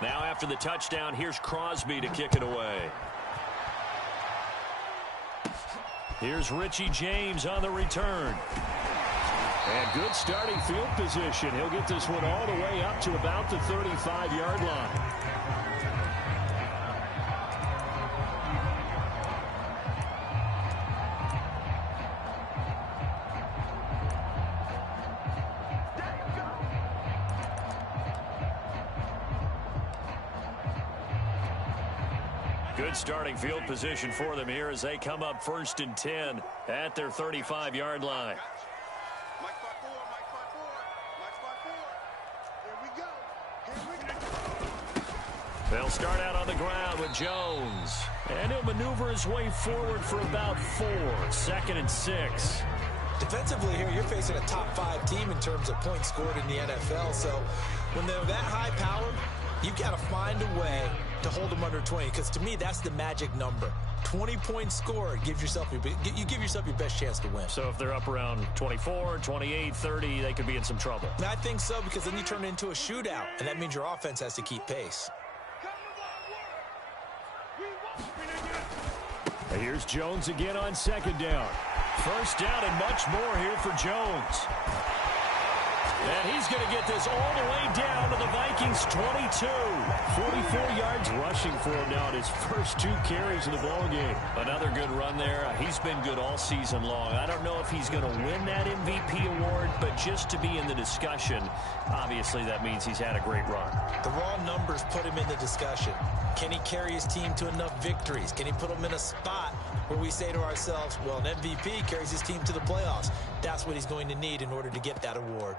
Now after the touchdown, here's Crosby to kick it away. Here's Richie James on the return. And good starting field position. He'll get this one all the way up to about the 35-yard line. Good starting field position for them here as they come up 1st and 10 at their 35-yard line. They'll start out on the ground with Jones. And he'll maneuver his way forward for about 4. 2nd and 6. Defensively here, you're facing a top 5 team in terms of points scored in the NFL. So when they're that high powered, you've got to find a way to hold them under 20. Because to me, that's the magic number. 20 points scored gives yourself you give yourself your best chance to win. So if they're up around 24, 28, 30, they could be in some trouble. And I think so, because then you turn it into a shootout. And that means your offense has to keep pace. And here's Jones again on 2nd down. 1st down and much more here for Jones. And he's going to get this all the way down to the Vikings 22. 44 yards rushing for him now in his first 2 carries of the ballgame. Another good run there. He's been good all season long. I don't know if he's going to win that MVP award, but just to be in the discussion, obviously that means he's had a great run. The raw numbers put him in the discussion. Can he carry his team to enough victories? Can he put them in a spot where we say to ourselves, well, an MVP carries his team to the playoffs? That's what he's going to need in order to get that award.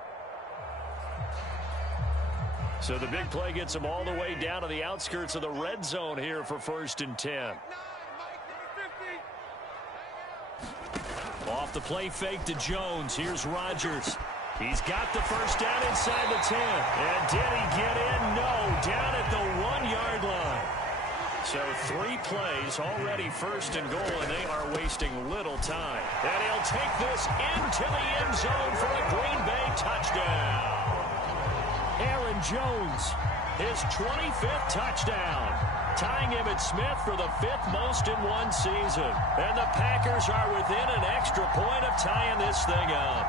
So the big play gets him all the way down to the outskirts of the red zone here for 1st and 10. Off the play fake to Jones. Here's Rodgers. He's got the 1st down inside the 10. And did he get in? No. Down at the 1-yard line. So 3 plays already 1st and goal, and they are wasting little time. And he'll take this into the end zone for a Green Bay touchdown. Aaron Jones, his 25th touchdown, tying Emmitt Smith for the 5th most in one season. And the Packers are within an extra point of tying this thing up.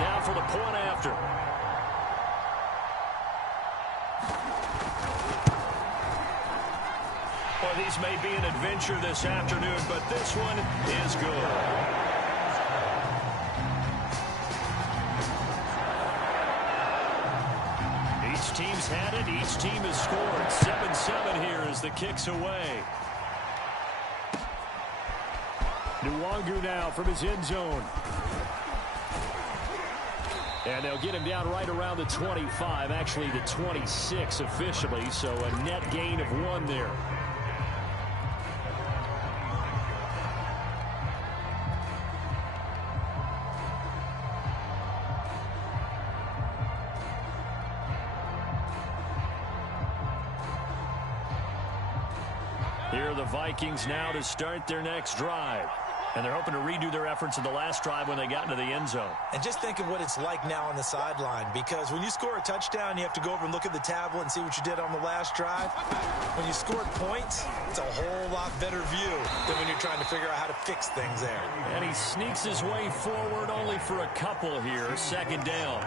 Now for the point after. Well, these may be an adventure this afternoon, but this one is good. Each team's had it. Each team has scored. 7-7 here as the kick's away. Nwangu now from his end zone. And they'll get him down right around the 25, actually the 26 officially, so a net gain of 1 there. Here are the Vikings now to start their next drive. And they're hoping to redo their efforts in the last drive when they got into the end zone. And just think of what it's like now on the sideline, because when you score a touchdown, you have to go over and look at the tablet and see what you did on the last drive. When you scored points, it's a whole lot better view than when you're trying to figure out how to fix things there. And he sneaks his way forward only for a couple here. 2nd down.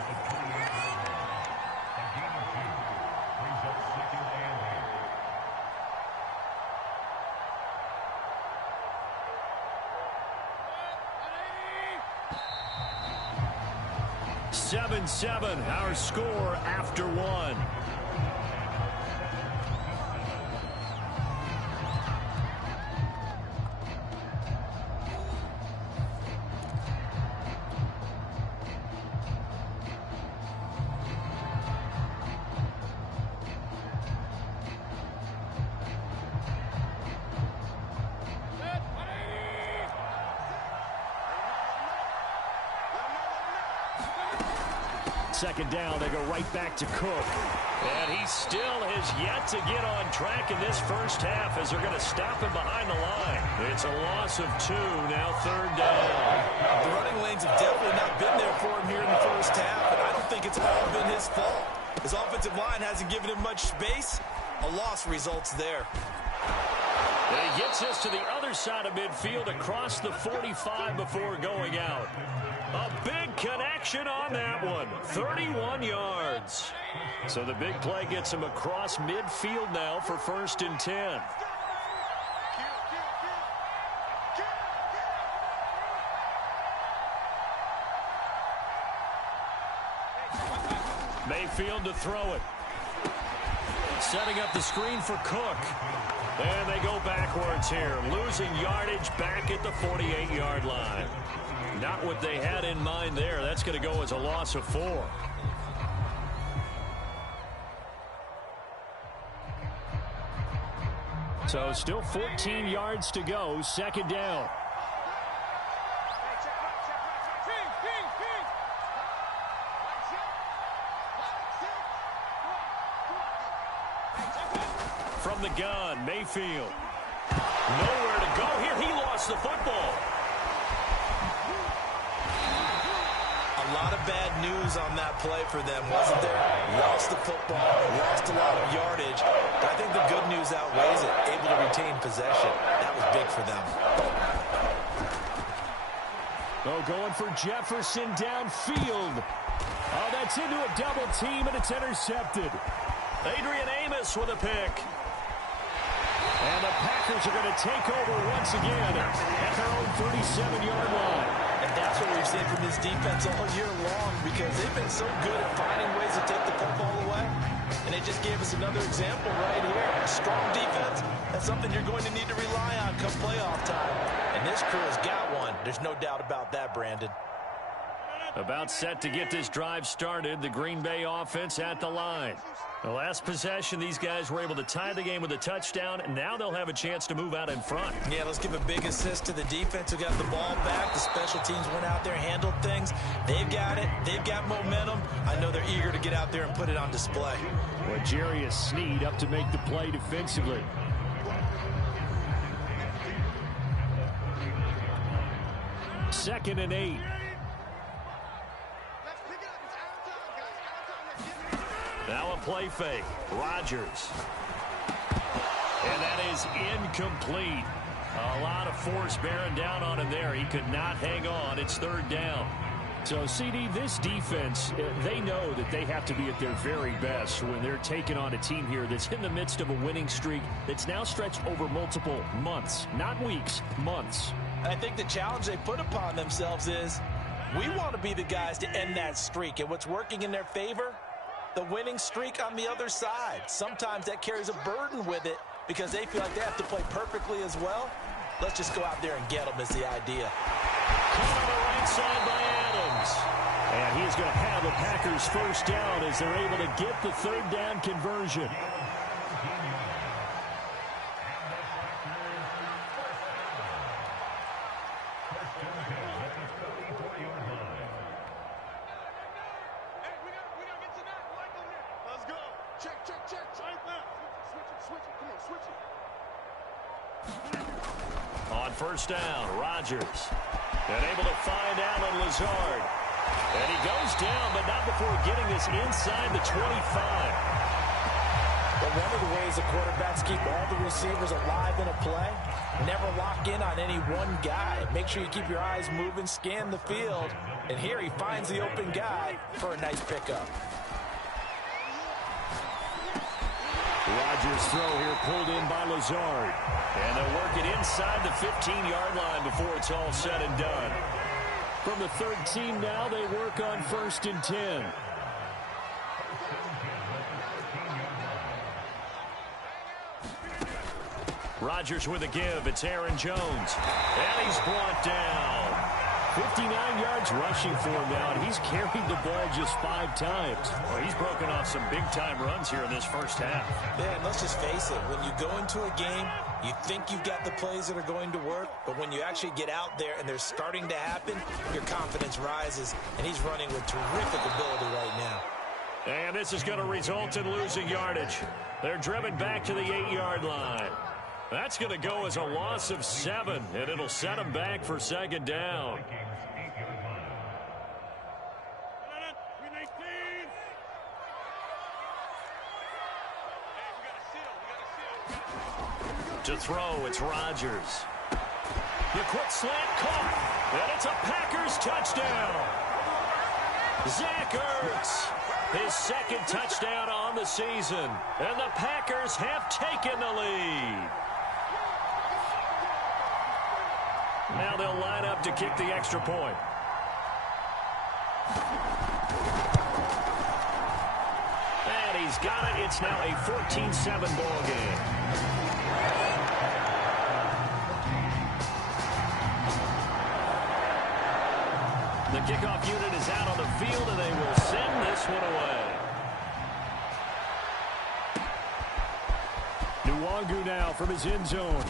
Seven, our score after 1. Second down, they go right back to Cook. And he still has yet to get on track in this first half as they're going to stop him behind the line. It's a loss of 2, now 3rd down. The running lanes have definitely not been there for him here in the first half, and I don't think it's all been his fault. His offensive line hasn't given him much space. A loss results there. And he gets us to the other side of midfield across the 45 before going out. A big connection on that one. 31 yards. So the big play gets him across midfield now for 1st and 10. Mayfield to throw it. Setting up the screen for Cook. And they go backwards here. Losing yardage back at the 48-yard line. Not what they had in mind there. That's going to go as a loss of 4. So still 14 yards to go. 2nd down. From the gun, Mayfield. Nowhere to go here. He lost the football. A lot of bad news on that play for them, wasn't there? Lost the football, lost a lot of yardage. But I think the good news outweighs it. Able to retain possession. That was big for them. Oh, going for Jefferson downfield. Oh, that's into a double team, and it's intercepted. Adrian Amos with a pick. And the Packers are going to take over once again at their own 37-yard line. And that's what we've seen from this defense all year long, because they've been so good at finding ways to take the football away. And they just gave us another example right here. A strong defense, that's something you're going to need to rely on come playoff time. And this crew has got one. There's no doubt about that, Brandon. About set to get this drive started, the Green Bay offense at the line. The last possession, these guys were able to tie the game with a touchdown, and now they'll have a chance to move out in front. Yeah, let's give a big assist to the defense who got the ball back. The special teams went out there, handled things. They've got it. They've got momentum. I know they're eager to get out there and put it on display. Well, Jarius Sneed up to make the play defensively. Second and 8. Now a play fake. Rodgers. And that is incomplete. A lot of force bearing down on him there. He could not hang on. It's 3rd down. So, CD, this defense, they know that they have to be at their very best when they're taking on a team here that's in the midst of a winning streak that's now stretched over multiple months. Not weeks, months. And I think the challenge they put upon themselves is we want to be the guys to end that streak. And what's working in their favor? The winning streak on the other side. Sometimes that carries a burden with it because they feel like they have to play perfectly as well. Let's just go out there and get them is the idea. Caught on the right side by Adams. And he's going to have the Packers 1st down as they're able to get the 3rd down conversion. On 1st down, Rodgers. And able to find Allen Lazard. And he goes down, but not before getting this inside the 25. But one of the ways the quarterbacks keep all the receivers alive in a play, never lock in on any one guy. Make sure you keep your eyes moving, scan the field. And here he finds the open guy for a nice pickup. Rodgers' throw here pulled in by Lazard. And they'll work it inside the 15-yard line before it's all said and done. From the 13 now, they work on 1st and 10. Rodgers with a give. It's Aaron Jones. And he's brought down. 59 yards rushing for him now, and he's carried the ball just 5 times. Well, he's broken off some big-time runs here in this first half. Yeah, and let's just face it. When you go into a game, you think you've got the plays that are going to work, but when you actually get out there and they're starting to happen, your confidence rises, and he's running with terrific ability right now. And this is going to result in losing yardage. They're driven back to the 8-yard line. That's going to go as a loss of 7, and it'll set them back for second down. To throw, it's Rodgers. The quick slant caught, and it's a Packers touchdown. Zach Ertz, his second touchdown on the season, and the Packers have taken the lead. Now they'll line up to kick the extra point. And he's got it. It's now a 14-7 ball game. The kickoff unit is out on the field, and they will send this one away. Nwangu now from his end zone.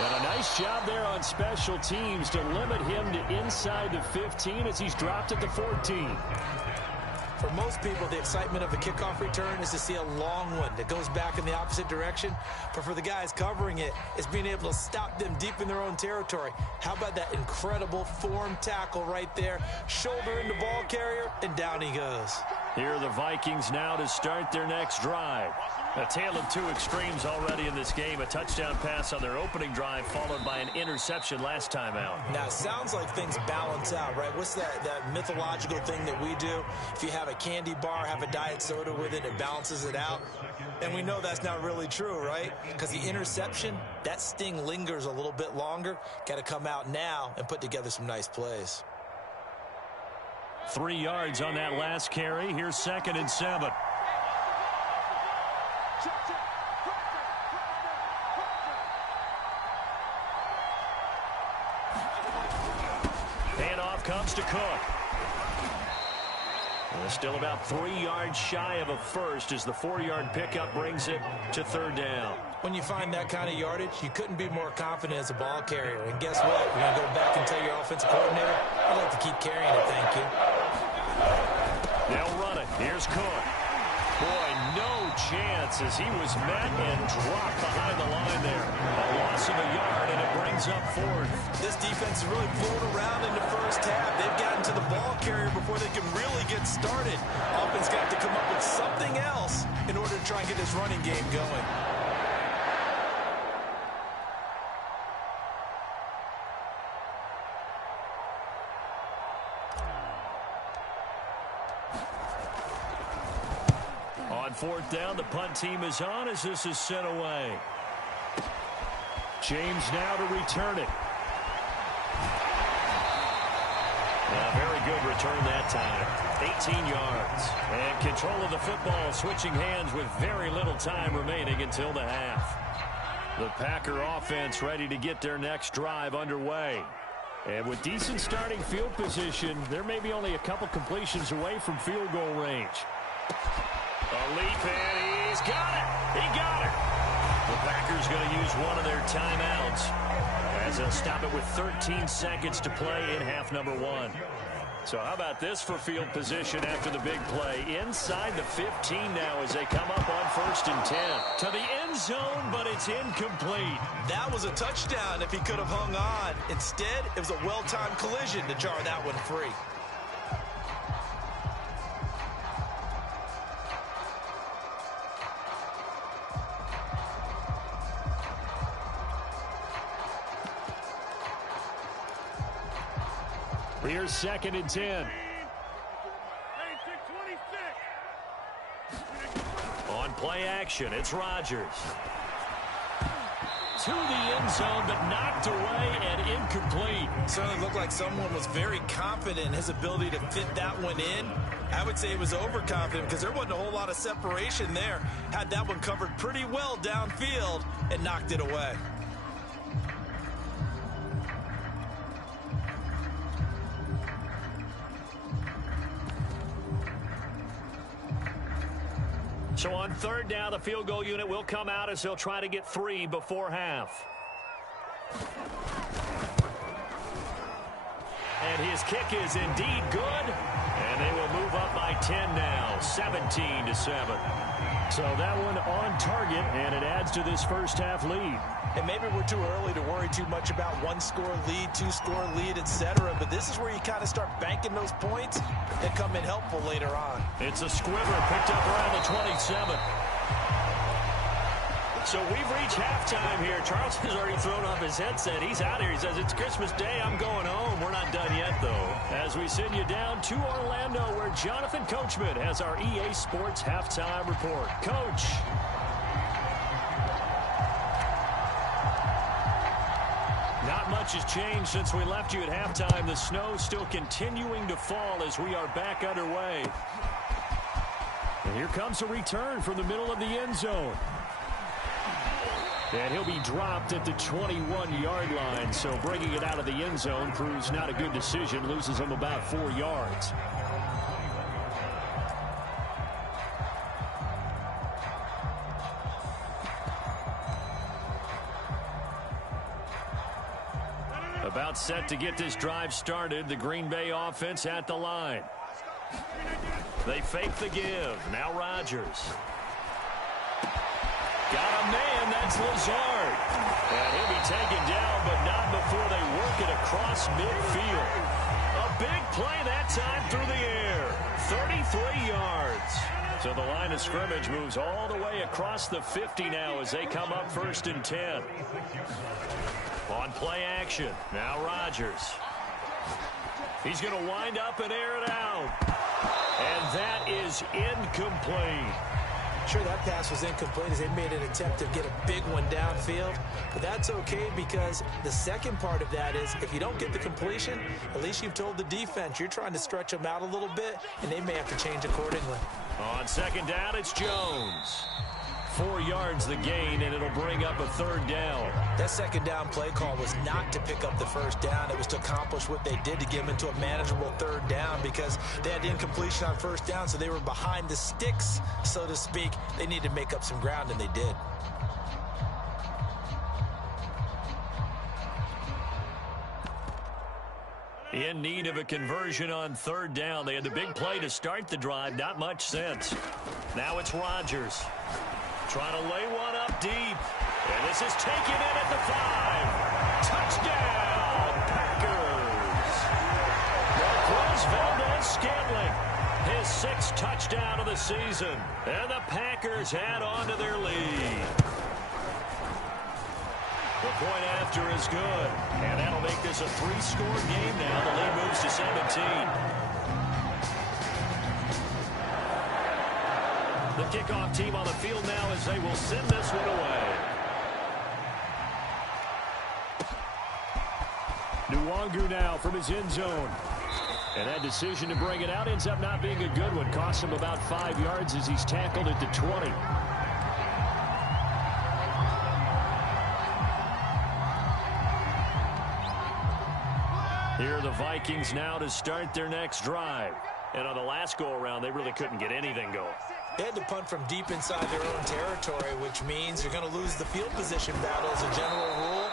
And a nice job there on special teams to limit him to inside the 15 as he's dropped at the 14. For most people, the excitement of the kickoff return is to see a long one that goes back in the opposite direction. But for the guys covering it, it's being able to stop them deep in their own territory. How about that incredible form tackle right there? Shoulder in the ball carrier, and down he goes. Here are the Vikings now to start their next drive. A tale of two extremes already in this game. A touchdown pass on their opening drive, followed by an interception last time out. Now, it sounds like things balance out, right? What's that mythological thing that we do? If you have a candy bar, have a diet soda with it, it balances it out. And we know that's not really true, right? Because the interception, that sting lingers a little bit longer. Got to come out now and put together some nice plays. 3 yards on that last carry. Here's 2nd and 7. Handoff comes to Cook. Still about 3 yards shy of a first as the 4-yard pickup brings it to 3rd down. When you find that kind of yardage, you couldn't be more confident as a ball carrier. And guess what? You're going to go back and tell your offensive coordinator, I'd like to keep carrying it, thank you. They'll run it. Here's Cook. Boy, no chance as he was met and dropped behind the line there. A loss of a yard, and it brings up 4th. This defense is really floating around in the first half. They've gotten to the ball carrier before they can really get started. Offense got to come up with something else in order to try and get this running game going. On 4th down, the punt team is on as this is sent away. James now to return it. A very good return that time. 18 yards. And control of the football switching hands with very little time remaining until the half. The Packer offense ready to get their next drive underway. And with decent starting field position, there may be only a couple completions away from field goal range. A leap, and he's got it. He got it. The Packers going to use one of their timeouts as they'll stop it with 13 seconds to play in half number 1. So how about this for field position after the big play? Inside the 15 now as they come up on 1st and 10. To the end zone, but it's incomplete. That was a touchdown if he could have hung on. Instead, it was a well-timed collision to jar that one free. Here's 2nd and 10. On play action, it's Rodgers. To the end zone, but knocked away and incomplete. Certainly looked like someone was very confident in his ability to fit that one in. I would say it was overconfident because there wasn't a whole lot of separation there. Had that one covered pretty well downfield and knocked it away. So on 3rd down, the field goal unit will come out as they'll try to get 3 before half. And his kick is indeed good. And they will move up by 10 now, 17-7. So that one on target, and it adds to this first half lead. And maybe we're too early to worry too much about one-score lead, two-score lead, etc. But this is where you kind of start banking those points that come in helpful later on. It's a squiver picked up around the 27. So we've reached halftime here. Charles has already thrown off his headset. He's out here. He says, it's Christmas Day. I'm going home. We're not done yet, though. As we send you down to Orlando, where Jonathan Coachman has our EA Sports halftime report. Coach. Not much has changed since we left you at halftime. The snow still continuing to fall as we are back underway. And here comes a return from the middle of the end zone. And he'll be dropped at the 21-yard line, so bringing it out of the end zone proves not a good decision, loses him about 4 yards. About set to get this drive started, the Green Bay offense at the line. They fake the give. Now Rodgers. Got a man, that's Lazard. And he'll be taken down, but not before they work it across midfield. A big play that time through the air. 33 yards. So the line of scrimmage moves all the way across the 50 now as they come up 1st and 10. On play action, now Rodgers. He's going to wind up and air it out. And that is incomplete. Sure, that pass was incomplete as they made an attempt to get a big one downfield. But that's okay because the second part of that is if you don't get the completion, at least you've told the defense you're trying to stretch them out a little bit, and they may have to change accordingly. On 2nd down, it's Jones. 4 yards the gain, and it'll bring up a 3rd down. That 2nd down play call was not to pick up the 1st down. It was to accomplish what they did to get them into a manageable 3rd down because they had incompletion on 1st down, so they were behind the sticks, so to speak. They needed to make up some ground, and they did. In need of a conversion on 3rd down. They had the big play to start the drive. Not much sense. Now it's Rodgers. Trying to lay one up deep. And this is taken in at the 5. Touchdown, Packers. Marquez Valdez-Scantling, his 6th touchdown of the season. And the Packers add on to their lead. The point after is good. And that'll make this a 3-score game now. The lead moves to 17. The kickoff team on the field now as they will send this one away. Nwangu now from his end zone. And that decision to bring it out ends up not being a good one. Costs him about 5 yards as he's tackled at the 20. Here are the Vikings now to start their next drive. And on the last go-around, they really couldn't get anything going. They had to punt from deep inside their own territory, which means you're going to lose the field position battle as a general rule.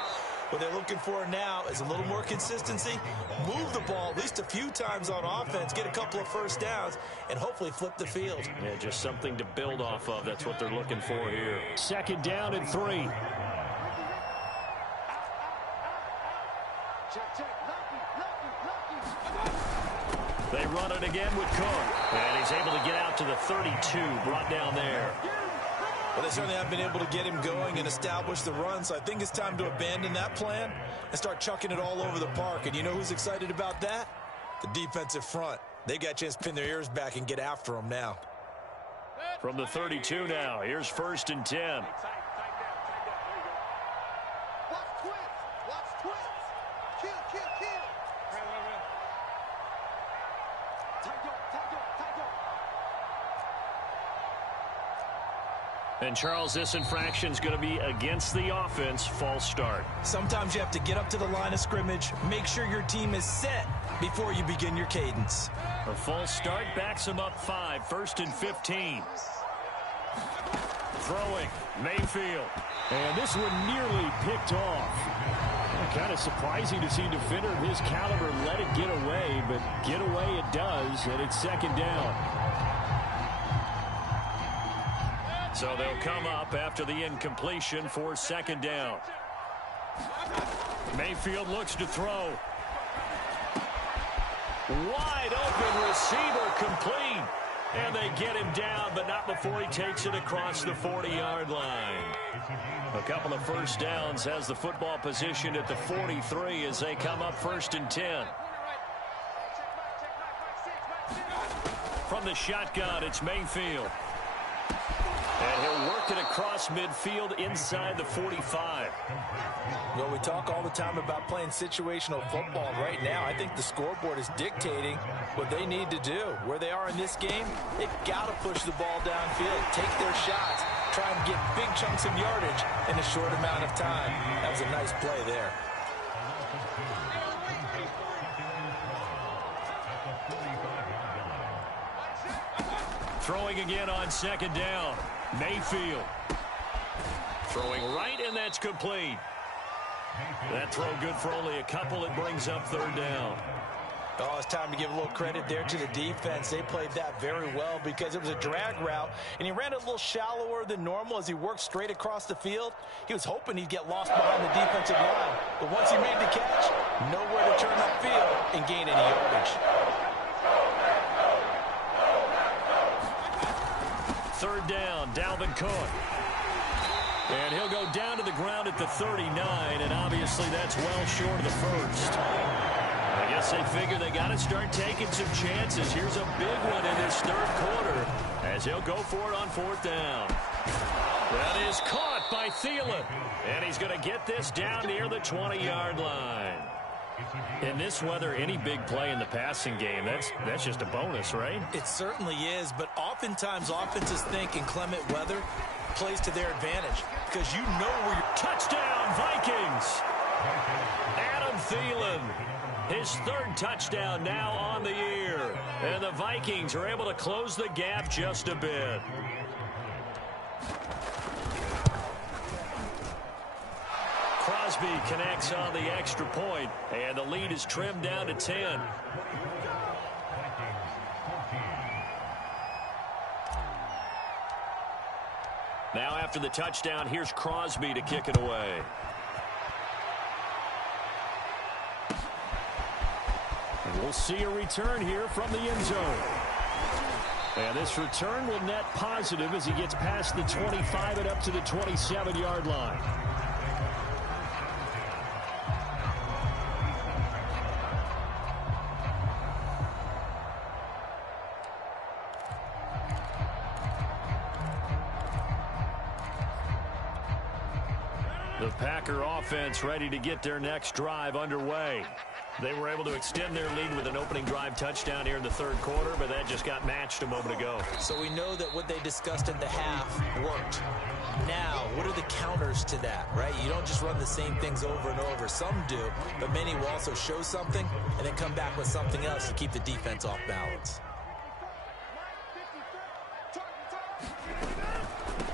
What they're looking for now is a little more consistency, move the ball at least a few times on offense, get a couple of 1st downs, and hopefully flip the field. Yeah, just something to build off of. That's what they're looking for here. 2nd down and 3. They run it again with Cook. And he's able to get out to the 32, brought down there. Well, they certainly have been able to get him going and establish the run, so I think it's time to abandon that plan and start chucking it all over the park. And you know who's excited about that? The defensive front. They got a chance to pin their ears back and get after them now. From the 32 now, here's 1st and 10. And, Charles, this infraction is going to be against the offense. False start. Sometimes you have to get up to the line of scrimmage, make sure your team is set before you begin your cadence. A false start backs him up 5. 1st and 15. Throwing, Mayfield. And this one nearly picked off. kind of surprising to see a defender of his caliber let it get away, but get away it does, and it's second down. So they'll come up after the incompletion for second down. Mayfield looks to throw. Wide open receiver complete. And they get him down, but not before he takes it across the 40-yard line. A couple of first downs has the football positioned at the 43 as they come up 1st and 10. From the shotgun, it's Mayfield. And he'll work it across midfield inside the 45. Well, we talk all the time about playing situational football. Right now, I think the scoreboard is dictating what they need to do. Where they are in this game, they've got to push the ball downfield, take their shots, try and get big chunks of yardage in a short amount of time. That was a nice play there. Throwing again on second down. Mayfield. Throwing right, and that's complete. That throw good for only a couple. It brings up third down. Oh, it's time to give a little credit there to the defense. They played that very well because it was a drag route, and he ran a little shallower than normal as he worked straight across the field. He was hoping he'd get lost behind the defensive line, but once he made the catch, nowhere to turn upfield and gain any yardage. Third down, Dalvin Cook. And he'll go down to the ground at the 39, and obviously that's well short of the first. I guess they figure they got to start taking some chances. Here's a big one in this third quarter as he'll go for it on 4th down. That is caught by Thielen, and he's going to get this down near the 20-yard line. In this weather, any big play in the passing game, that's just a bonus, right? It certainly is, but oftentimes offenses think inclement weather plays to their advantage because you know where you're. Touchdown, Vikings! Adam Thielen, his 3rd touchdown now on the year. And the Vikings are able to close the gap just a bit. Crosby connects on the extra point, and the lead is trimmed down to 10. Now after the touchdown, here's Crosby to kick it away. And we'll see a return here from the end zone. And this return will net positive as he gets past the 25 and up to the 27-yard line. The Packer offense ready to get their next drive underway. They were able to extend their lead with an opening drive touchdown here in the third quarter, but that just got matched a moment ago. So we know that what they discussed in the half worked. Now, what are the counters to that, right? You don't just run the same things over and over. Some do, but many will also show something and then come back with something else to keep the defense off balance.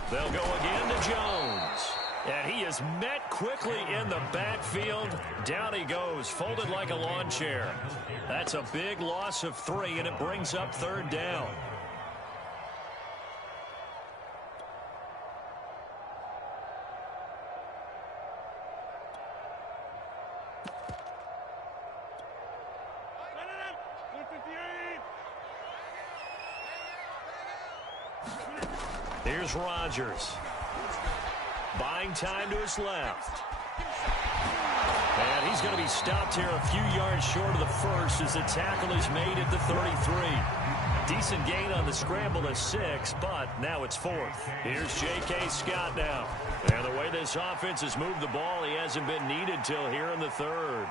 They'll go again to Jones. And he is met quickly in the backfield. Down he goes, folded like a lawn chair. That's a big loss of 3, and it brings up third down. Here's Rodgers. Buying time to his left. And he's going to be stopped here a few yards short of the first as the tackle is made at the 33. Decent gain on the scramble to 6, but now it's 4th. Here's J.K. Scott now. And the way this offense has moved the ball, he hasn't been needed till here in the 3rd.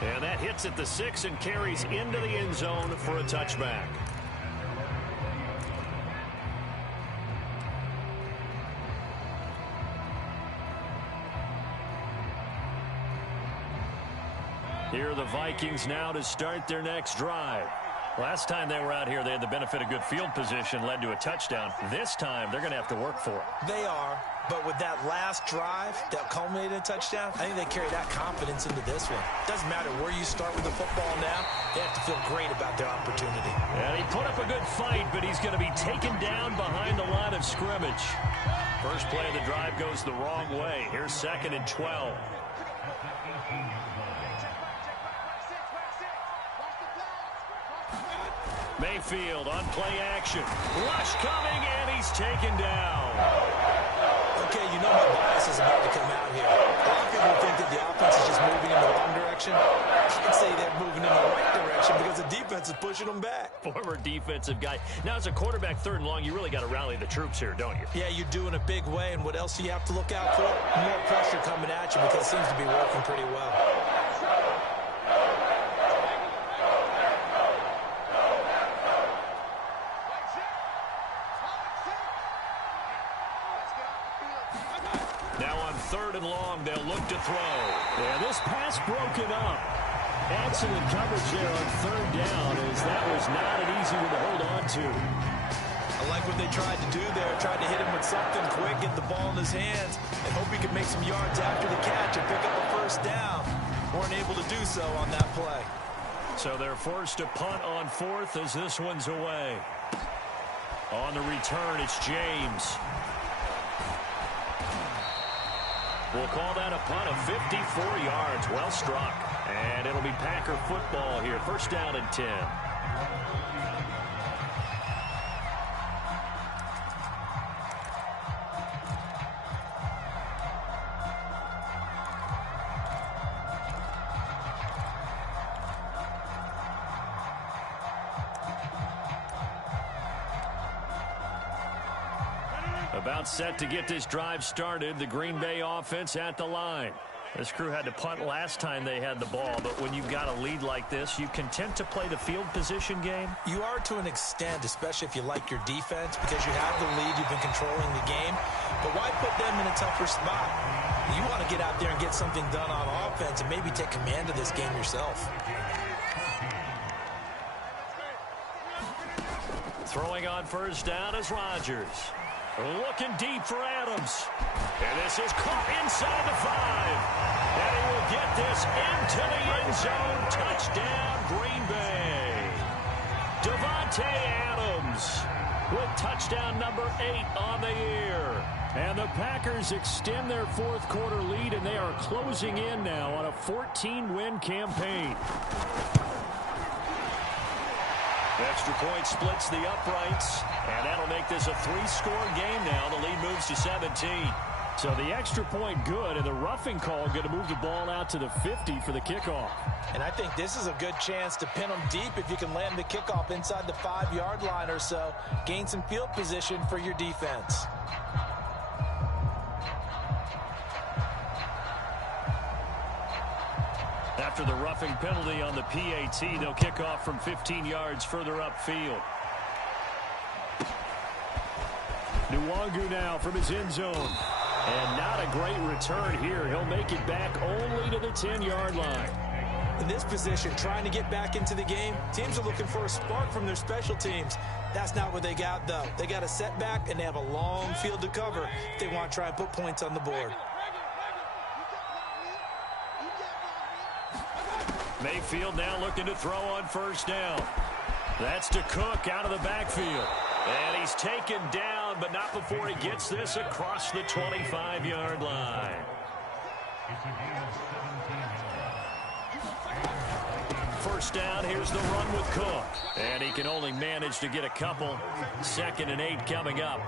And that hits at the 6 and carries into the end zone for a touchback. Here are the Vikings now to start their next drive. Last time they were out here, they had the benefit of good field position, led to a touchdown. This time, they're going to have to work for it. They are, But with that last drive that culminated in a touchdown, I think they carry that confidence into this one. Doesn't matter where you start with the football now, they have to feel great about their opportunity. And he put up a good fight, but he's going to be taken down behind the line of scrimmage. First play of the drive goes the wrong way. Here's 2nd and 12. Mayfield on play action. Rush coming, and he's taken down. Okay, you know my bias is about to come out here. A lot of people think that the offense is just moving in the wrong direction. I'd say they're moving in the right direction because the defense is pushing them back. Former defensive guy. Now, as a quarterback, 3rd and long, you really got to rally the troops here, don't you? Yeah, you do in a big way, and what else do you have to look out for? More pressure coming at you because it seems to be working pretty well. Now on 3rd and long, they'll look to throw. Yeah, this pass broken up. Excellent coverage there on 3rd down, as that was not an easy one to hold on to. I like what they tried to do there. Tried to hit him with something quick, get the ball in his hands, and hope he could make some yards after the catch and pick up a 1st down. Weren't able to do so on that play. So they're forced to punt on 4th as this one's away. On the return, it's James. We'll call that a punt of 54 yards. Well struck. And it'll be Packer football here. 1st down and 10. About set to get this drive started. The Green Bay offense at the line. This crew had to punt last time they had the ball, but when you've got a lead like this, you content to play the field position game? You are to an extent, especially if you like your defense, because you have the lead, you've been controlling the game. But why put them in a tougher spot? You want to get out there and get something done on offense and maybe take command of this game yourself. Throwing on 1st down is Rodgers. Looking deep for Adams. And this is caught inside the 5. And he will get this into the end zone. Touchdown, Green Bay. Davante Adams with touchdown number 8 on the year. And the Packers extend their 4th quarter lead, and they are closing in now on a 14-win campaign. Extra point splits the uprights, and that'll make this a 3-score game now. The lead moves to 17. So the extra point good, and the roughing call going to move the ball out to the 50 for the kickoff. And I think this is a good chance to pin them deep if you can land the kickoff inside the 5-yard line or so. Gain some field position for your defense. After the roughing penalty on the PAT, they'll kick off from 15 yards further upfield. Nwangu now from his end zone. And not a great return here. He'll make it back only to the 10-yard line. In this position, trying to get back into the game, teams are looking for a spark from their special teams. That's not what they got, though. They got a setback, and they have a long field to cover if they want to try and put points on the board. Mayfield now looking to throw on 1st down. That's to Cook out of the backfield. And he's taken down, but not before he gets this across the 25-yard line. First down, here's the run with Cook. And he can only manage to get a couple. 2nd and 8 coming up.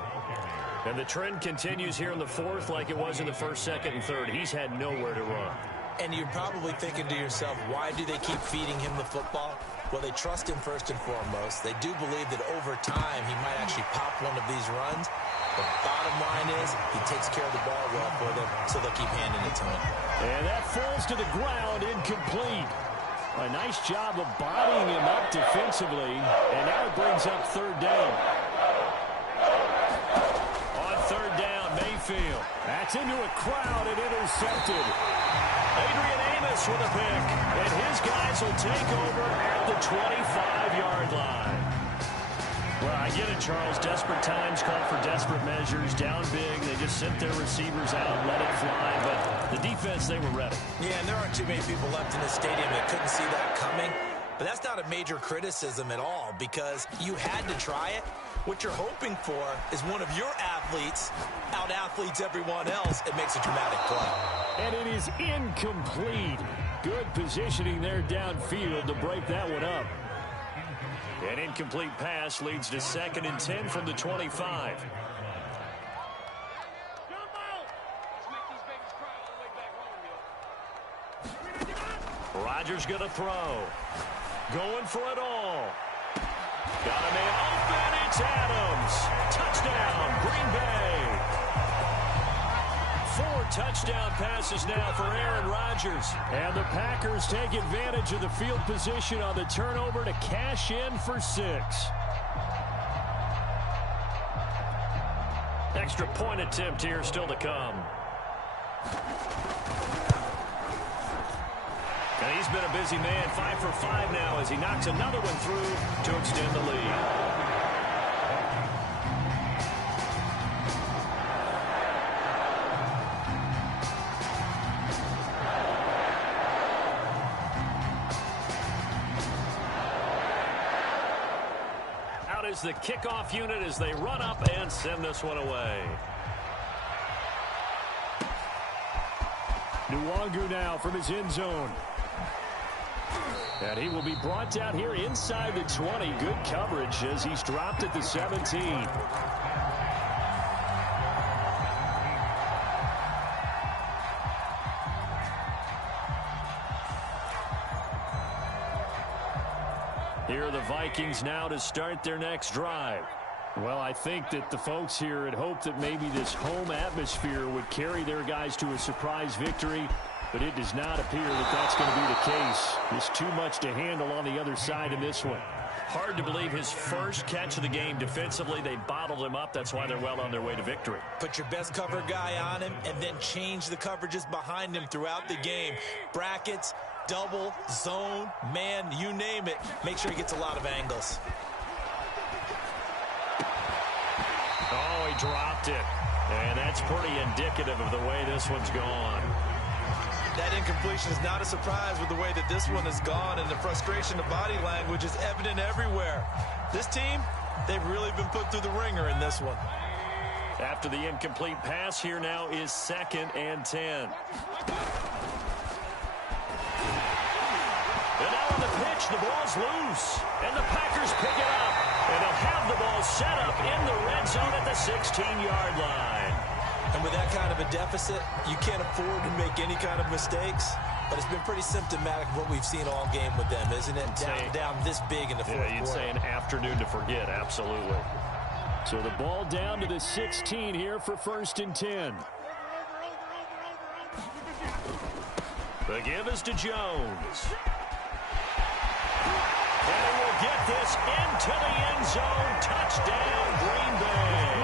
And the trend continues here in the 4th like it was in the 1st, 2nd, and 3rd. He's had nowhere to run. And you're probably thinking to yourself, why do they keep feeding him the football? Well, they trust him first and foremost. They do believe that over time he might actually pop one of these runs. The bottom line is he takes care of the ball well for them, so they'll keep handing it to him. And that falls to the ground, incomplete. A nice job of bodying him up defensively, and now it brings up 3rd down. On 3rd down, Mayfield. That's into a crowd and intercepted. Adrian Amos with a pick, and his guys will take over at the 25-yard line. Well, I get it, Charles. Desperate times call for desperate measures. Down big, they just sent their receivers out and let it fly. But the defense, they were ready. Yeah, and there aren't too many people left in the stadium that couldn't see that coming. But that's not a major criticism at all because you had to try it. What you're hoping for is one of your athletes out-athletes everyone else and makes a dramatic play. And it is incomplete. Good positioning there downfield to break that one up. An incomplete pass leads to 2nd and 10 from the 25. Rodgers gonna throw. Going for it all. Got a man open. It's Adams. Touchdown, Green Bay. 4 touchdown passes now for Aaron Rodgers. And the Packers take advantage of the field position on the turnover to cash in for 6. Extra point attempt here still to come. And he's been a busy man, 5 for 5 now as he knocks another one through to extend the lead. Out is the kickoff unit as they run up and send this one away. Nwangu now from his end zone. And he will be brought down here inside the 20. Good coverage as he's dropped at the 17. Here are the Vikings now to start their next drive. Well, I think that the folks here had hoped that maybe this home atmosphere would carry their guys to a surprise victory. But it does not appear that that's going to be the case. There's too much to handle on the other side in this one. Hard to believe his first catch of the game defensively. They bottled him up. That's why they're well on their way to victory. Put your best cover guy on him and then change the coverages behind him throughout the game. Brackets, double, zone, man, you name it. Make sure he gets a lot of angles. Oh, he dropped it. And that's pretty indicative of the way this one's gone. That incompletion is not a surprise with the way that this one has gone, and the frustration of body language is evident everywhere. This team, they've really been put through the ringer in this one. After the incomplete pass, here now is 2nd and 10. And now on the pitch, the ball's loose. And the Packers pick it up. And they'll have the ball set up in the red zone at the 16-yard line. And with that kind of a deficit, you can't afford to make any kind of mistakes. But it's been pretty symptomatic of what we've seen all game with them, isn't it? Down this big in the fourth quarter. You'd say an afternoon to forget, absolutely. So the ball down to the 16 here for 1st and 10. The give is to Jones. And he will get this into the end zone. Touchdown, Green Bay.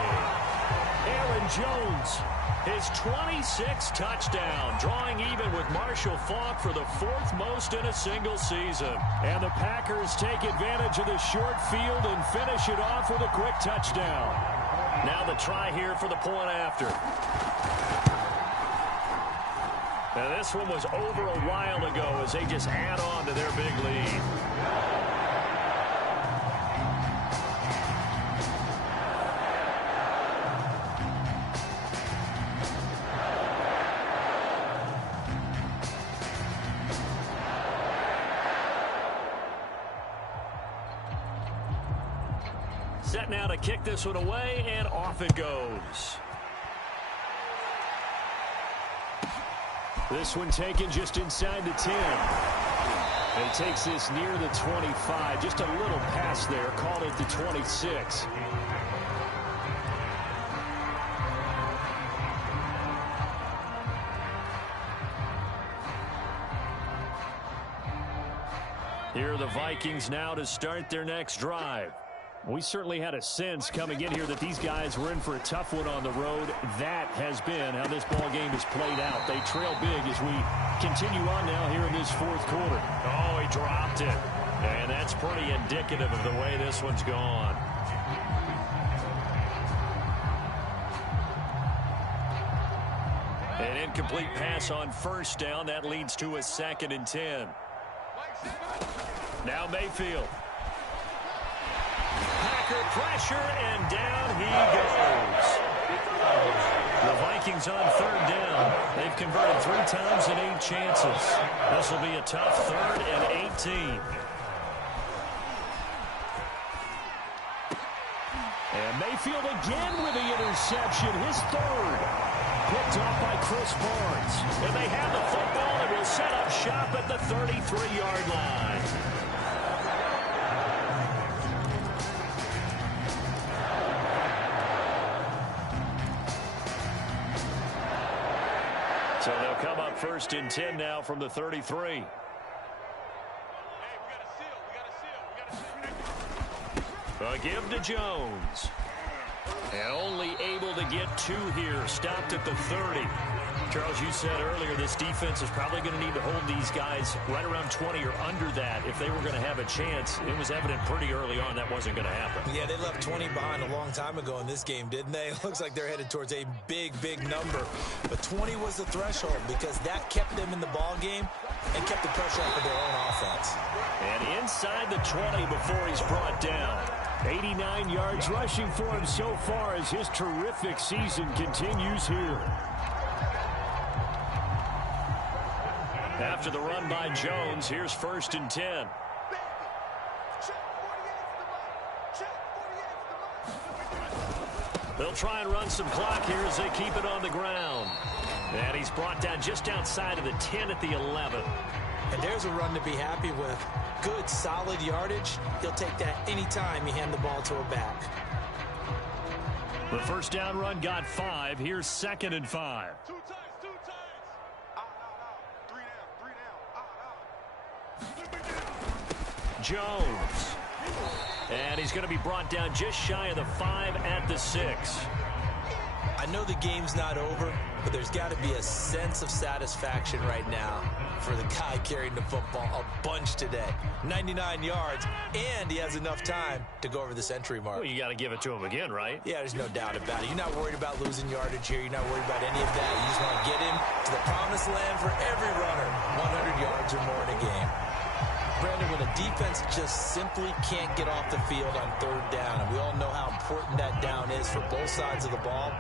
Aaron Jones, his 26th touchdown, drawing even with Marshall Faulk for the 4th most in a single season. And the Packers take advantage of the short field and finish it off with a quick touchdown. Now the try here for the point after. Now this one was over a while ago as they just add on to their big lead. Set now to kick this one away, and off it goes. This one taken just inside the 10. And he takes this near the 25. Just a little pass there. Called it the 26. Here are the Vikings now to start their next drive. We certainly had a sense coming in here that these guys were in for a tough one on the road. That has been how this ball game has played out. They trail big as we continue on now here in this 4th quarter. Oh, he dropped it. And that's pretty indicative of the way this one's gone. An incomplete pass on first down. That leads to a 2nd and 10. Now Mayfield. Packer pressure, and down he goes. The Vikings on 3rd down. They've converted 3 times in 8 chances. This will be a tough 3rd and 18. And Mayfield again with the interception, his 3rd. Picked off by Chris Barnes. And they have the football and will set up shop at the 33-yard line. So they'll come up 1st and 10 now from the 33. A give to Jones. And only able to get 2 here. Stopped at the 30. Charles, you said earlier this defense is probably going to need to hold these guys right around 20 or under that if they were going to have a chance. It was evident pretty early on that wasn't going to happen. Yeah, they left 20 behind a long time ago in this game, didn't they? It looks like they're headed towards a big, big number. But 20 was the threshold because that kept them in the ball game and kept the pressure off of their own offense. And inside the 20 before he's brought down. 89 yards rushing for him so far as his terrific season continues here. After the run by Jones, here's 1st and 10. They'll try and run some clock here as they keep it on the ground. And he's brought down just outside of the 10 at the 11. And there's a run to be happy with. Good, solid yardage. He'll take that anytime you hand the ball to a back. The first down run got 5. Here's 2nd and 5. Jones. And he's going to be brought down just shy of the 5 at the 6. I know the game's not over, but there's got to be a sense of satisfaction right now for the guy carrying the football a bunch today. 99 yards, and he has enough time to go over the century mark. Well, you got to give it to him again, right? Yeah, there's no doubt about it. You're not worried about losing yardage here. You're not worried about any of that. You just want to get him to the promised land for every runner. 100 yards or more in a game. Brandon, when a defense just simply can't get off the field on 3rd down, and we all know how important that down is for both sides of the ball,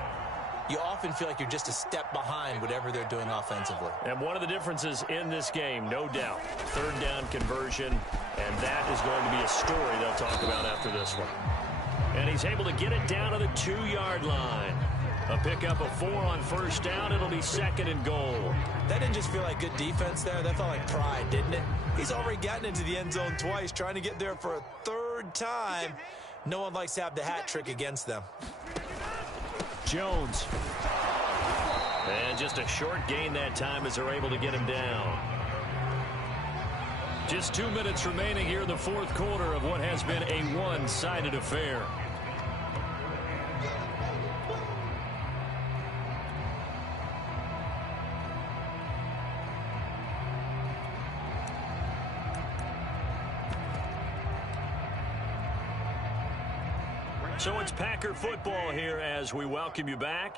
you often feel like you're just a step behind whatever they're doing offensively. And one of the differences in this game, no doubt, 3rd down conversion, and that is going to be a story they'll talk about after this one. And he's able to get it down to the 2-yard line. A pickup of 4 on 1st down. It'll be 2nd and goal. That didn't just feel like good defense there. That felt like pride, didn't it? He's already gotten into the end zone twice, trying to get there for a 3rd time. No one likes to have the hat trick against them. Jones. And just a short gain that time as they're able to get him down. Just 2 minutes remaining here in the 4th quarter of what has been a one-sided affair. So it's Packer football here as we welcome you back.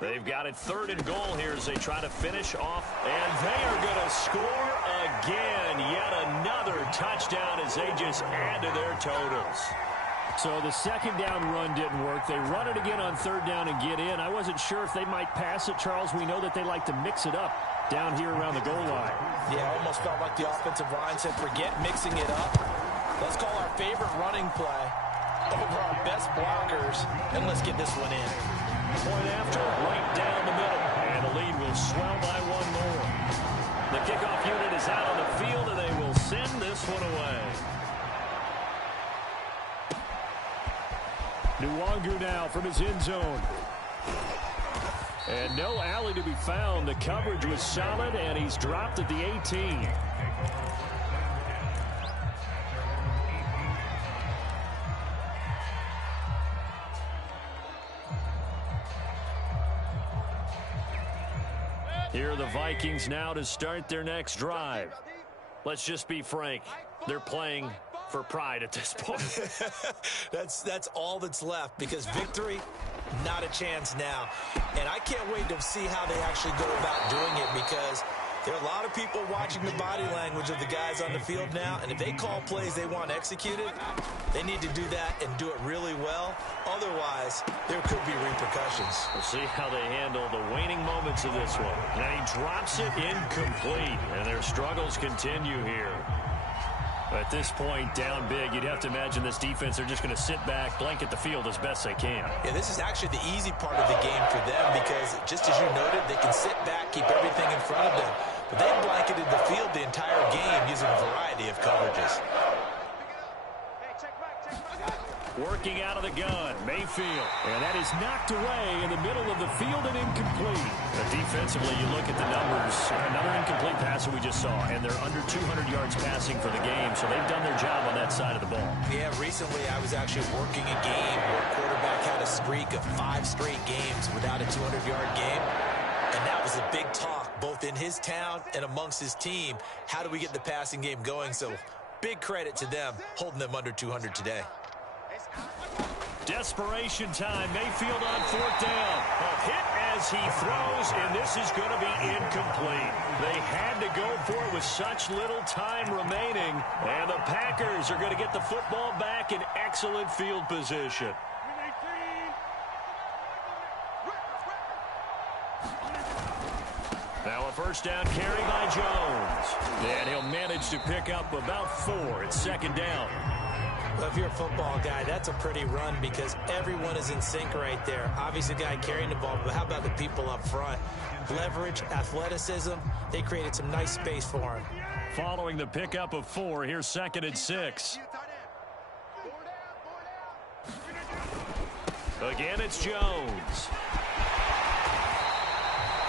They've got it 3rd and goal here as they try to finish off. And they are going to score again. Yet another touchdown as they just add to their totals. So the 2nd down run didn't work. They run it again on 3rd down and get in. I wasn't sure if they might pass it, Charles. We know that they like to mix it up down here around the goal line. Yeah, almost felt like the offensive line said, forget mixing it up. Let's call our favorite running play over our best blockers, and let's get this one in. Point after, right down the middle. And the lead will swell by 1 more. The kickoff unit is out on the field, and they will send this one away. Nwangu now from his end zone. And no alley to be found. The coverage was solid, and he's dropped at the 18. Here are the Vikings now to start their next drive. Let's just be frank. They're playing for pride at this point. That's all that's left, because victory Not a chance now. And I can't wait to see how they actually go about doing it, because there are a lot of people watching the body language of the guys on the field now, and if they call plays they want executed, they need to do that and do it really well. Otherwise, there could be repercussions. We'll see how they handle the waning moments of this one. And he drops it incomplete, and their struggles continue here. At this point, down big, you'd have to imagine this defense, they're just going to sit back, blanket the field as best they can. Yeah, this is actually the easy part of the game for them, because just as you noted, they can sit back, keep everything in front of them. But they blanketed the field the entire game using a variety of coverages. Working out of the gun, Mayfield. And that is knocked away in the middle of the field and incomplete. But defensively, you look at the numbers. Another incomplete passer we just saw, and they're under 200 yards passing for the game, so they've done their job on that side of the ball. Yeah, recently I was actually working a game where a quarterback had a streak of 5 straight games without a 200-yard game. And that was a big talk, both in his town and amongst his team. How do we get the passing game going? So big credit to them, holding them under 200 today. Desperation time. Mayfield on 4th down. A hit as he throws, and this is going to be incomplete. They had to go for it with such little time remaining, and the Packers are going to get the football back in excellent field position. Now a first down carry by Jones. And he'll manage to pick up about 4. It's 2nd down. Well, if you're a football guy, that's a pretty run, because everyone is in sync right there. Obviously, the guy carrying the ball, but how about the people up front? Leverage, athleticism, they created some nice space for him. Following the pickup of 4, here's 2nd and 6. Again, it's Jones.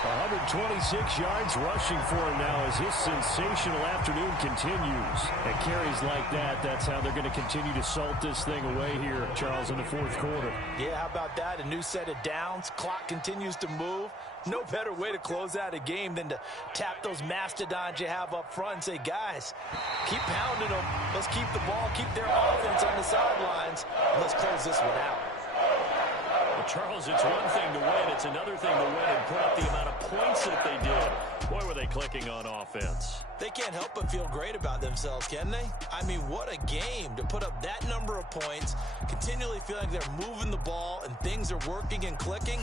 126 yards rushing for him now as his sensational afternoon continues. And carries like that, that's how they're going to continue to salt this thing away here, Charles, in the 4th quarter. Yeah, how about that? A new set of downs. Clock continues to move. No better way to close out a game than to tap those mastodons you have up front and say, guys, keep pounding them. Let's keep the ball, keep their offense on the sidelines, and let's close this one out. Charles, it's one thing to win. It's another thing to win and put up the amount of points that they did. Boy, were they clicking on offense. They can't help but feel great about themselves, can they? I mean, what a game to put up that number of points, continually feeling like they're moving the ball and things are working and clicking.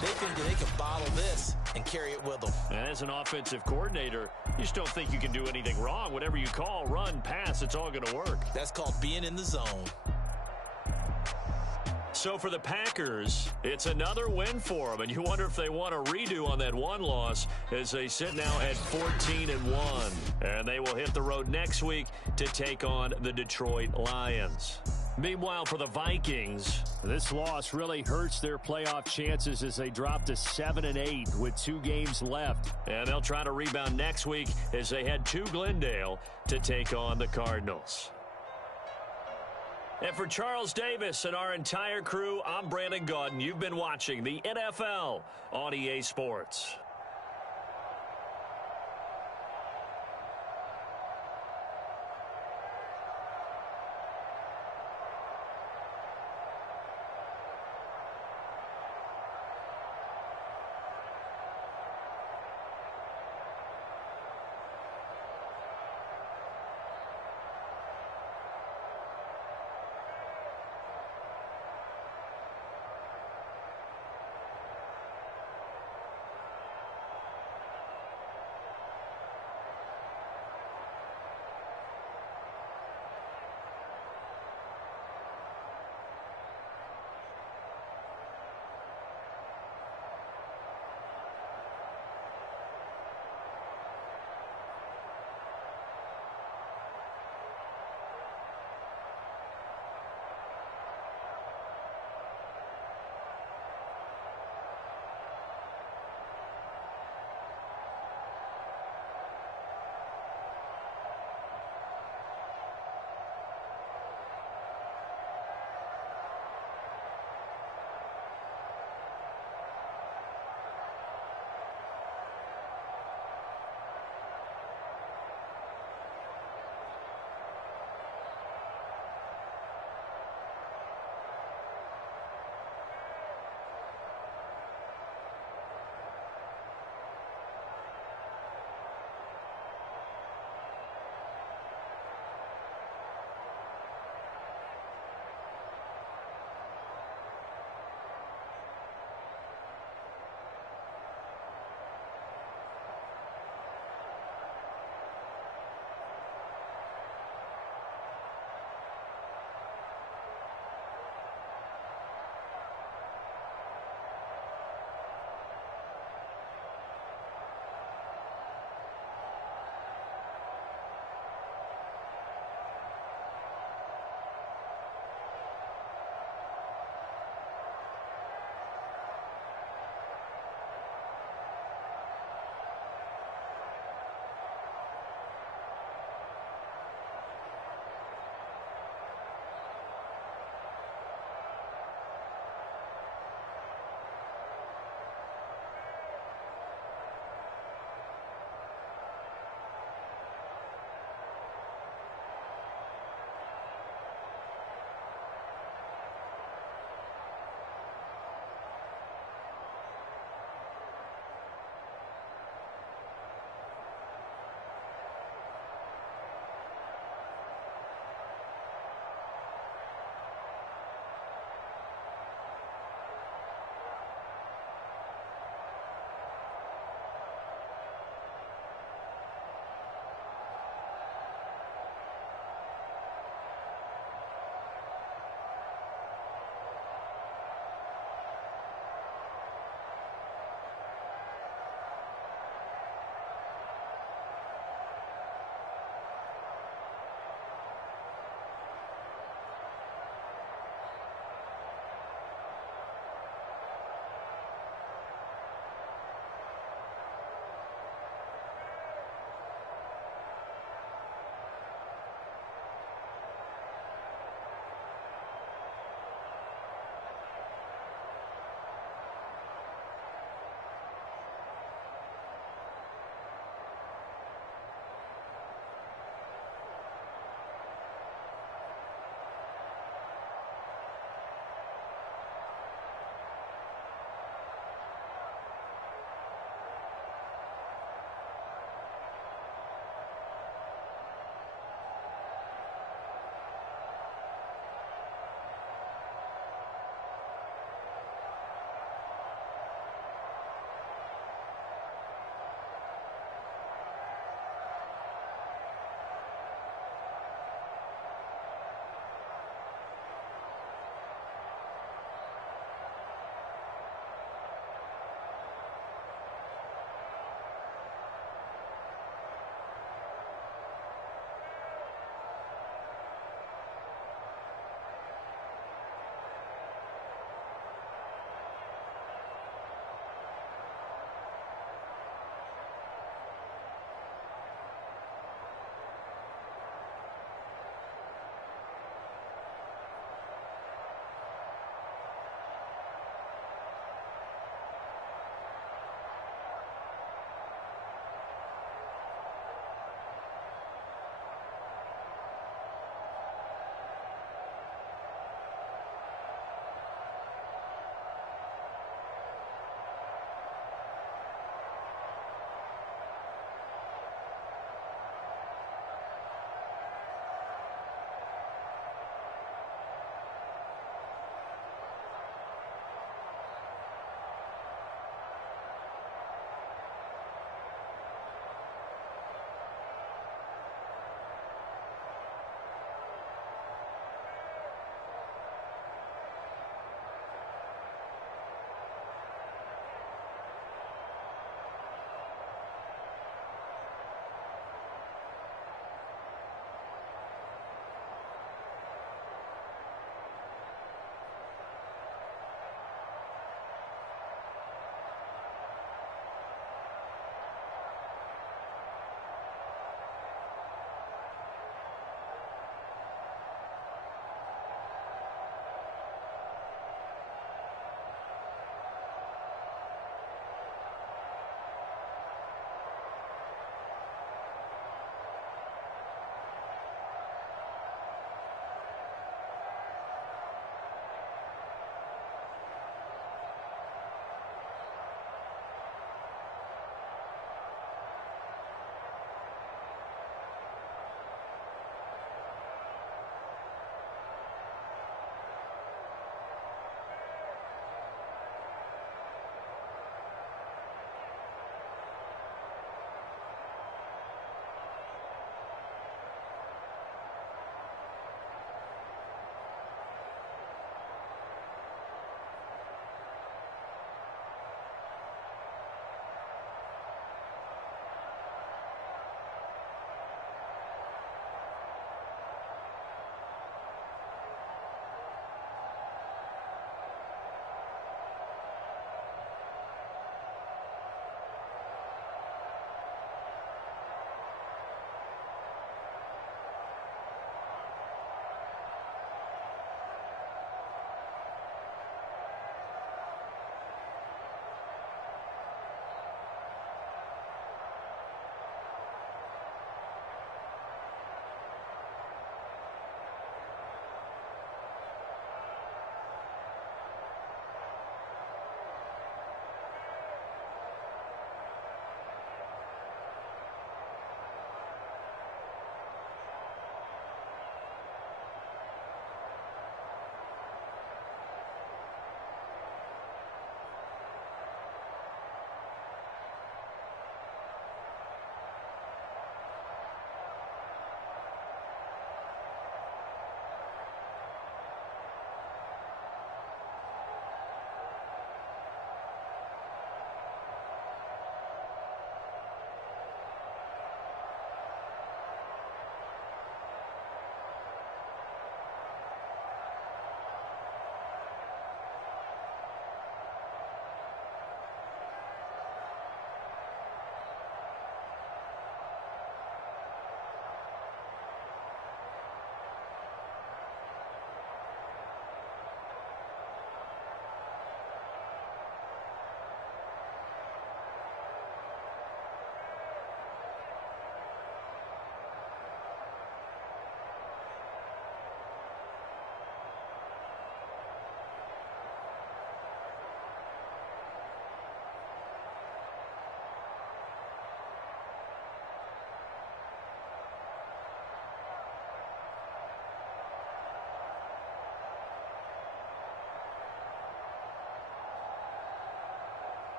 They think that they can bottle this and carry it with them. And as an offensive coordinator, you just don't think you can do anything wrong. Whatever you call, run, pass, it's all going to work. That's called being in the zone. So for the Packers, it's another win for them, and you wonder if they want a redo on that one loss as they sit now at 14-1. And they will hit the road next week to take on the Detroit Lions. Meanwhile, for the Vikings, this loss really hurts their playoff chances as they drop to 7-8 with 2 games left. And they'll try to rebound next week as they head to Glendale to take on the Cardinals. And for Charles Davis and our entire crew, I'm Brandon Gaudin. You've been watching the NFL on EA Sports.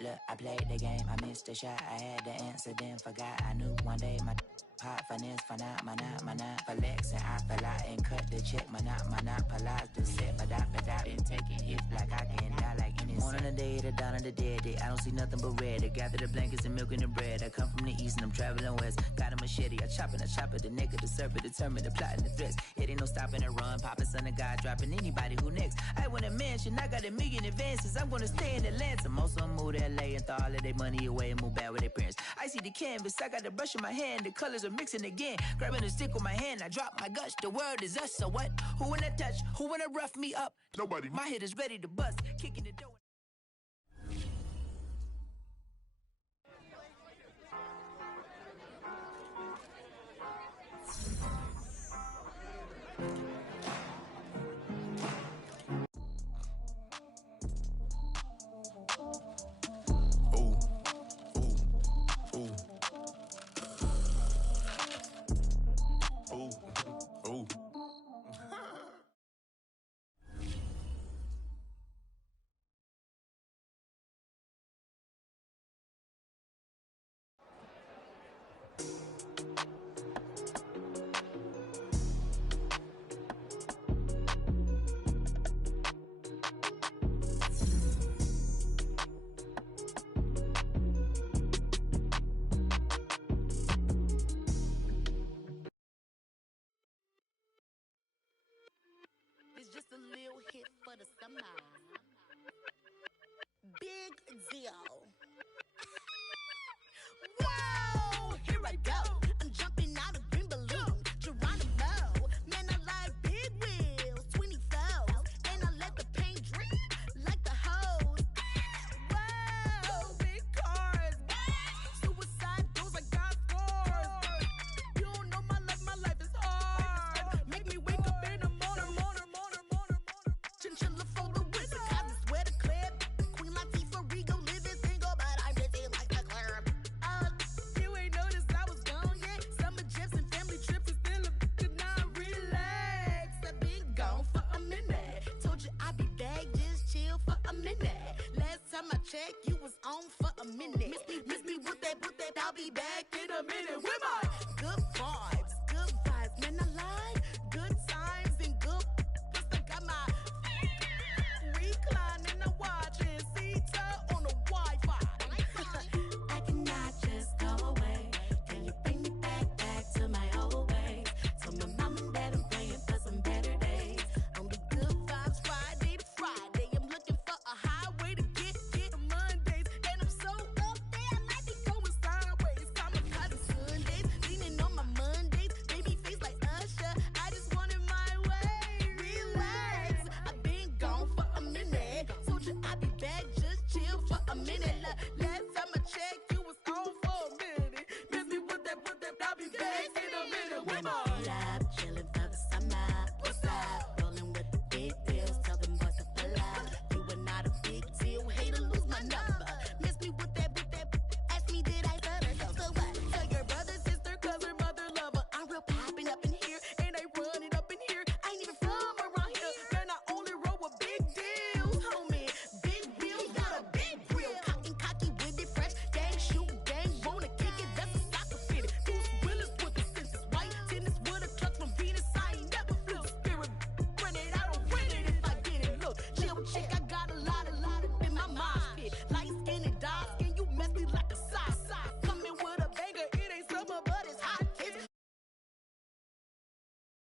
Look, I played the game, I missed the shot. I had the answer, then forgot. I knew one day my hot finesse, my not flexing. I fell out and cut the check, my not polize the set. But I been taking hits like I can die like any morning of the day, the dawn of the dead day. I don't see nothing but red. I gather the blankets and milk and the bread. I come from the east and I'm traveling west. Got a machete, I chop it, the neck of the serpent, determined the plot and the threats. It ain't no stopping and run, popping son of God, dropping anybody who next. I want a mansion, I got $1 million advances. I'm gonna stay in Atlanta. Most of them move to LA and throw all of their money away and move back with their parents. I see the canvas, I got the brush in my hand, the colors are mixing again. Grabbing a stick with my hand, I drop my guts. The world is us, so what? Who wanna touch? Who wanna rough me up? Nobody. My hit is ready to bust, kicking the door. Just a little hit for the summer. Big deal. Whoa, here I go. I'm jumping out of green balloon. Geronimo, man, I like big wheels, 24s, and I let the paint drip like the hose. Whoa, big cars, suicide doors, I got scores. You don't know my life is hard. Make me wake up in the morning. Chinchilla for the wizard, cause I swear to clip. Queen Latifah, Rigo, living single, but I'm busy like the club. You ain't noticed I was gone yet. Summer jets and family trips is still a not relax. I've been gone for a minute. Told you I'd be back, just chill for a minute. Last time I checked, you was on for a minute. Miss me with that, I'll be back in a minute. With my good vibes, man, I like good times and good. Plus I got my recline and I'm watching Sita on the Wi-Fi. I cannot just go away. Can you bring me back to my old ways? Tell my mom and dad I'm praying for some better days. Only good vibes Friday to Friday. I'm looking for a highway to get Mondays. And I'm so up there, I might be going sideways. Kamikaze Sundays, leaning on my Mondays. Baby face like Usher, I just want it my way. Relax, I've been gone for a minute. Told you I'd be back, just chill for a minute. Last time I checked, you was on for a minute. Miss me with that, I'll be back in a minute. With my